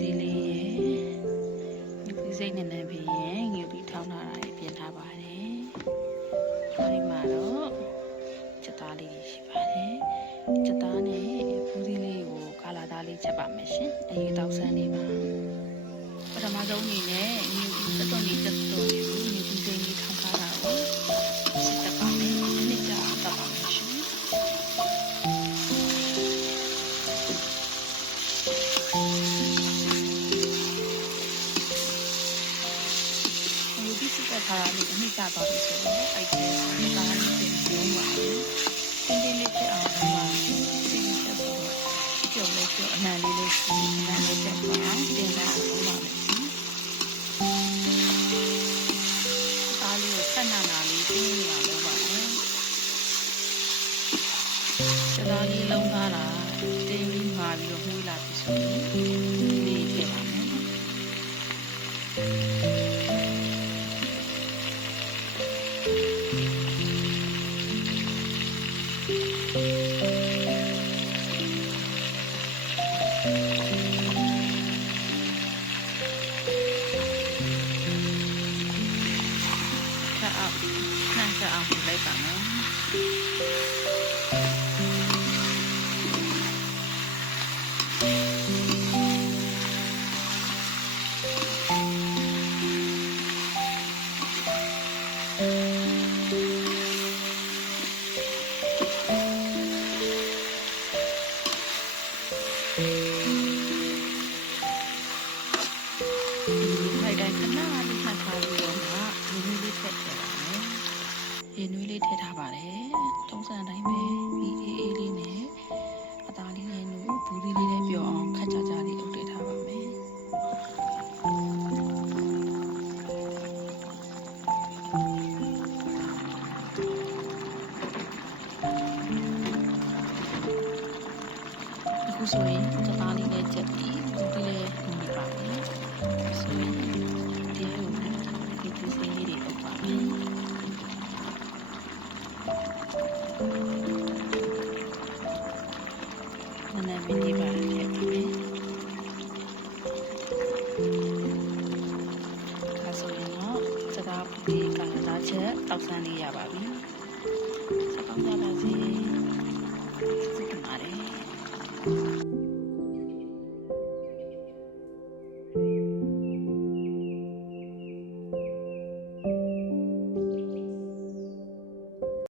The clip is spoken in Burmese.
ဒီလေးရေဒီစိတ်နဲ့ပြီးရင်ငြူပြီးထောင်းထားတာပြင်ထားပါတယ်ဒီမှာတော့ချက်သားလေးရှိပါတယ်ချက်သားနဲ့ဘူးဒီလေးကိုကာလာသားလေးချက်ပါမယ်ရှင်အရေးတောက်ဆန်းလေးပါပထမဆုံးအနေနဲ့ငြူပြီးတက်တော့နေတက်တော့ငြူပြီးစိတ်လေးထောင်းထားတာကိုစစ်တက်ပါမယ်နှစ်ကြာတက်ပါမယ်ရှင်ထားတာလေးအနှစ်ကျသွားပြီဆိုတော့အဲ့ဒီဒါလေးတင်ပြောပါမယ်။တင်းတင်းလေးဖြစ်အောင်လုပ်ပါမယ်။တင်းတင်းချက်ဆိုတော့ပြုံးလေးပြုံးအနံလေးလေးစီအနံလေးချက်ပါအောင်တင်လာအောင်လုပ်ပါမယ်။ဒါလေးကိုဆက်နာနာလေးတင်းနေအောင်လုပ်ပါမယ်။ဒါလေးလုံးထားတာတင်းပြီးမှာပြီးတော့မှုလာပြီဆိုရင်လေးထည့်ပါမယ်။နှံ့ချက်အောင်လိုက်ပါမယ်ထိုင်တိုင်းခဏလေးမှတ်ထားပြီးတော့မှနည်းနည်းလေးထည့်ထည့်ပါမယ်ရေနွေးလေးထည့်ထားပါတယ်တုံးစံတိုင်းပဲပြီးအေးအေးလေးနဲ့အသားလေးနဲ့နူဘူးသီးလေးနဲ့ပြောအောင်ခက်ကြကြလေးအုပ်ထည့်ထားပါမယ်အခုဆိုရင်အသားလေးနဲ့ချက်ပြီးဘူးသီးလေးနေပါမယ်ဆိုရင်ဒီလိုဒီသီးစိမ်းလေးတွေအုပ်ပါမယ်နည်းနည်းလေးပါထည့်ပါမယ်ဒါဆိုရင်တော့စကားဒီကလာသားချက်တောက်ဆန်းလေးရပါပြီစကောင်းကြပါစေစိတ်ကမာတယ်